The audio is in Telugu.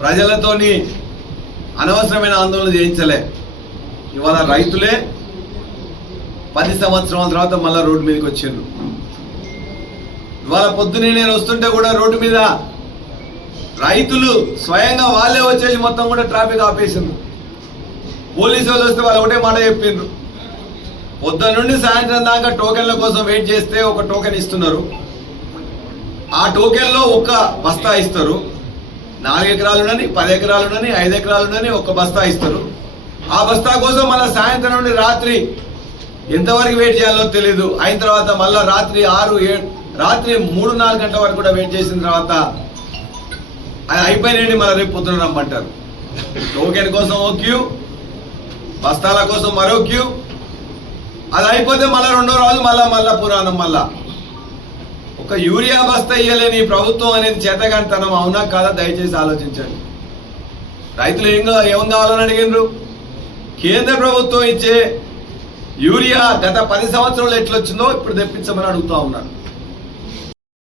ప్రజలతోని అనవసరమైన ఆందోళన చేయించలే. ఇవాళ రైతులే పది సంవత్సరాల తర్వాత మళ్ళీ రోడ్డు మీదకి వచ్చిండ్రు. ఇవాళ పొద్దునే నేను వస్తుంటే కూడా రోడ్డు మీద రైతులు స్వయంగా వాళ్ళే వచ్చేసి మొత్తం కూడా ట్రాఫిక్ ఆపేసిండ్రు. పోలీసు వాళ్ళు వస్తే వాళ్ళు ఒకటే మాట చెప్పిండ్రు. పొద్దున్న నుండి సాయంత్రం దాకా టోకెన్ల కోసం వెయిట్ చేస్తే ఒక టోకెన్ ఇస్తున్నారు. ఆ టోకెన్లో ఒక్క బస్తా ఇస్తారు. నాలుగు ఎకరాలునని పది ఎకరాలునని ఐదు ఎకరాలునని ఒక బస్తా ఇస్తారు. ఆ బస్తా కోసం మళ్ళీ సాయంత్రం నుండి రాత్రి ఎంతవరకు వెయిట్ చేయాలో తెలియదు అయిన తర్వాత మళ్ళీ రాత్రి ఆరు ఏడు రాత్రి మూడు నాలుగు గంటల వరకు కూడా వెయిట్ చేసిన తర్వాత అది అయిపోయినండి మళ్ళీ రేపు పొద్దున రమ్మంటారు. టోకెన్ కోసం ఓ క్యూ బస్తాల కోసం మరో క్యూ. అది అయిపోతే మళ్ళీ రెండో రోజు మళ్ళా మళ్ళా పురాణం మళ్ళా. ఒక యూరియా బస్తా ఇయ్యలేని ఈ ప్రభుత్వం అనేది చేతగానితనం అవునా కాదా దయచేసి ఆలోచించండి. రైతులు ఏం కా- ఏం కావాలని అడిగినారు కేంద్ర ప్రభుత్వం ఇచ్చే యూరియా గత పది సంవత్సరంలో ఎట్లొచ్చిందో ఇప్పుడు తెప్పించమని అడుగుతా ఉన్నారు